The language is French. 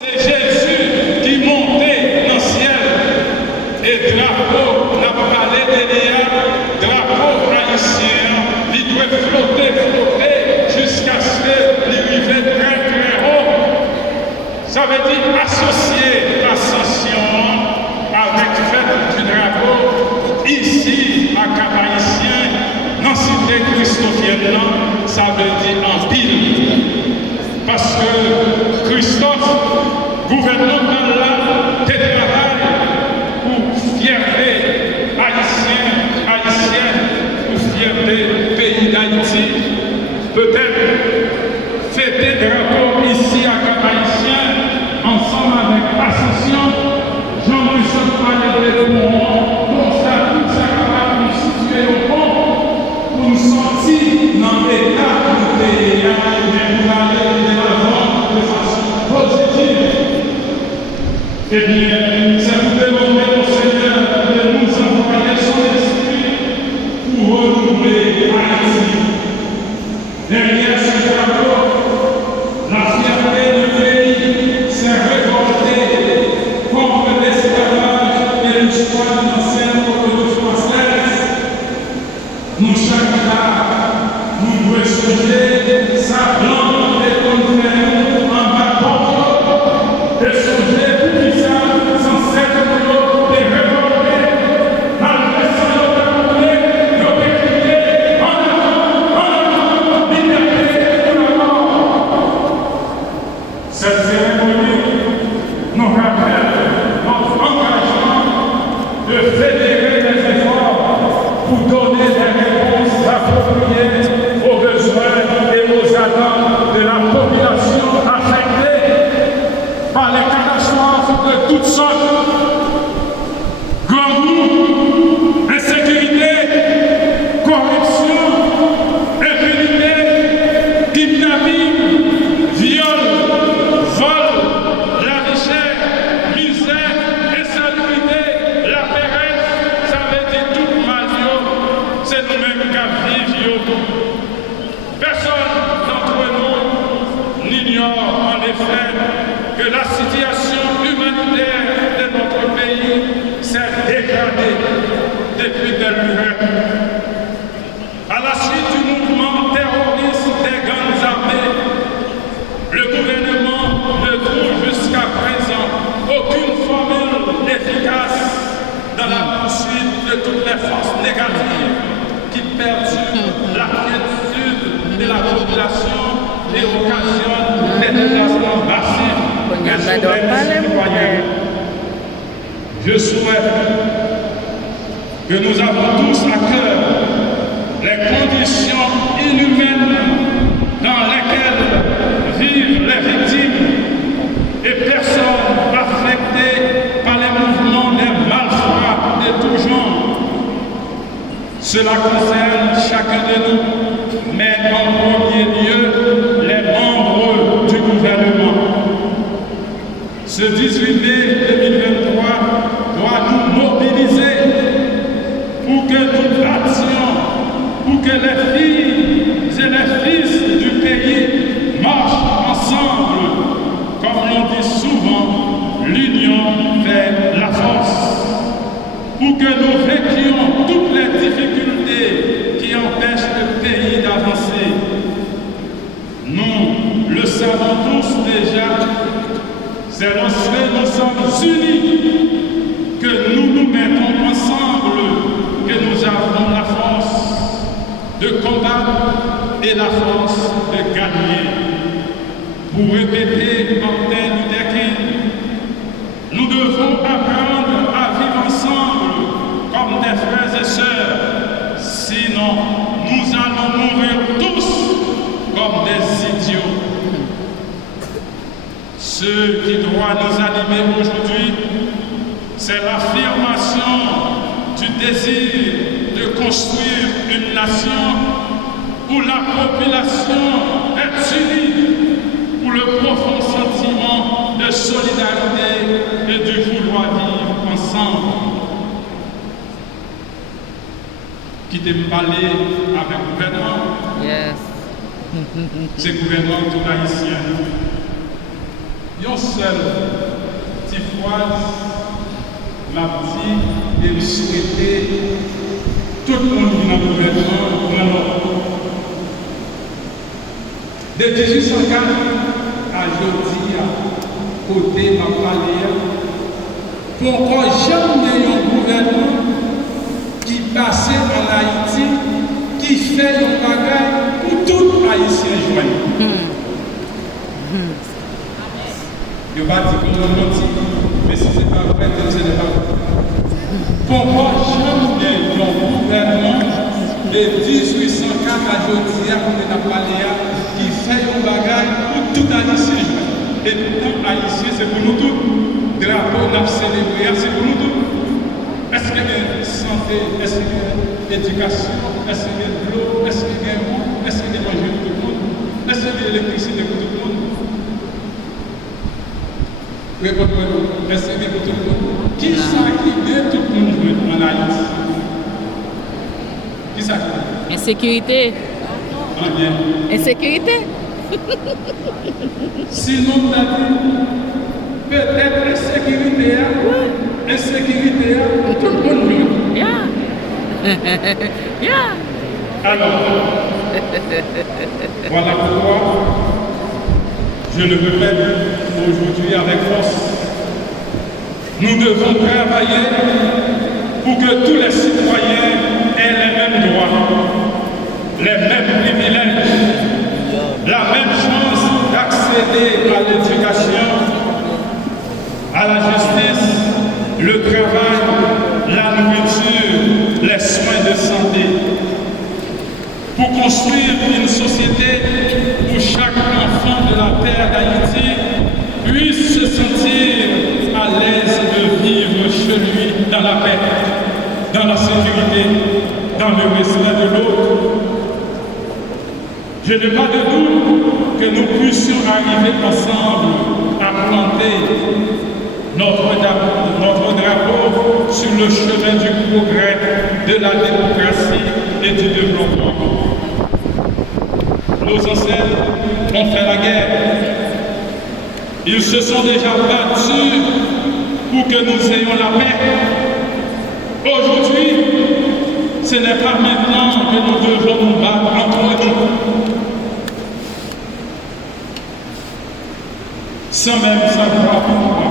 C'est Jésus qui montait dans le ciel et drapeau, n'a pas parlé de drapeau haïtien, il doit flotter jusqu'à ce qu'il arrive très très haut. Ça veut dire associer l'ascension avec le fait du drapeau ici à Cap-Haïtien, dans la cité christophienne, ça veut dire en pile. Parce que Christophe, gouvernement là, te travaille pour fierté haïtienne, pour fierté pays d'Haïti. Peut-être fêter drapeau ici à Cap-Haïtien, ensemble avec Ascension, Jean-Michel parlait de mon comme ça, tout ça capable de nous situer au pont, pour nous sortir dans l'état du pays, pour aller de l'avant de façon positive. Eh bien, c'est pour demander au Seigneur de nous envoyer son esprit pour renouveler Haïti. Derrière ce tableau, la fierté du pays s'est révoltée contre l'esclavage et l'histoire de l'ancienne Orthodoxe française. Nous, chaque cas, nous devons songer sa blonde et qu'on fait en bas porte et songer tout qui ça sans cette blonde et révolter malgré ça nous appelé, nous crier en avant, liberté pour la mort. Cette cérémonie nous rappelle notre engagement de fédérer les efforts pour donner des réponses appropriées aux besoins et aux attentes de la population affectée par les catastrophes de toutes sortes. Grand groupe, insécurité, corruption, impunité, kidnapping, viol, vol, la vie chère, misère, insalubrité, la paresse, ça veut dire tout mal, c'est nous-mêmes qui vivons. Personne d'entre nous n'ignore en effet que la situation humanitaire de notre pays s'est dégradée depuis des lurets. À la suite du mouvement terroriste des grandes armées, le gouvernement ne trouve jusqu'à présent aucune formule efficace dans la poursuite de toutes les forces négatives qui perdurent la quiétude de la population et occasionnent des déplacements massifs des citoyens. Je souhaite que nous avons tous à cœur les conditions inhumaines dans lesquelles vivent les victimes et personnes affectées par les mouvements des malfrats de tout genre. Cela concerne chacun de nous, mais en premier lieu, les membres du gouvernement. Ce 18 mai 2023 doit nous mobiliser pour que nous bâtions, pour que les filles et les fils du pays marchent ensemble. Comme l'on dit souvent, l'union fait la force. Pour que nous véquions toutes les difficultés qui empêchent le pays d'avancer. Nous le savons tous déjà, c'est lorsque nous sommes unis que nous nous mettons ensemble, que nous avons la force de combattre et la force de gagner. Pour répéter Martin Luther King, nous devons apprendre à vivre ensemble comme des frères et sœurs, sinon nous allons mourir tous comme des idiots. Ce qui doit nous animer aujourd'hui, c'est l'affirmation du désir de construire une nation où la population est unie pour le profond sentiment de solidarité et du vouloir vivre ensemble. Qui t'aime parler avec le gouvernement. Yes. C'est le gouvernement tout haïtien. Une seule petite phrase m'a dit et me souhaiter tout le monde qui est dans le gouvernement. De 1804 à aujourd'hui, à côté ma palais, pourquoi jamais un gouvernement qui passait en Haïti, qui fait un bagage pour tout Haïtien joyeux. Je ne vais pas dire qu'on a menti, mais si ce n'est pas vrai, ce n'est pas vrai. Pourquoi jamais un gouvernement de 1804 à aujourd'hui, à côté de la palais, qui fait un bagage pour tout Haïtien joyeux. Et pourtant, Haïtien, c'est pour nous tous. Drapeau, nous célébré, c'est pour nous tous. Est-ce qu'il y a santé, est-ce qu'il y a éducation, est-ce qu'il y a de l'eau, est-ce qu'il y a un monde, est-ce qu'il y a des manger pour tout le monde, est-ce qu'il y a de l'électricité pour tout le monde? Répondez-moi, est-ce qu'il y a pour tout le monde? Qui s'active tout le monde en Haïti? Qui s'active? Insécurité. Rien. Insécurité. Sinon, on a dit, peut-être insécurité, insécurité, tout le monde vient. Yeah. Yeah. Alors, voilà pourquoi je le répète aujourd'hui avec force. Nous devons travailler pour que tous les citoyens aient les mêmes droits, les mêmes privilèges, la même chance d'accéder à l'éducation, à la justice, le travail, la nourriture, les soins de santé. Pour construire une société où chaque enfant de la terre d'Haïti puisse se sentir à l'aise de vivre chez lui dans la paix, dans la sécurité, dans le respect de l'autre. Je n'ai pas de doute que nous puissions arriver ensemble à planter notre drapeau sur le chemin du progrès, de la démocratie et du développement. Nos ancêtres ont fait la guerre. Ils se sont déjà battus pour que nous ayons la paix. Aujourd'hui, ce n'est pas maintenant que nous devons nous battre entre nous. Sans même savoir pourquoi.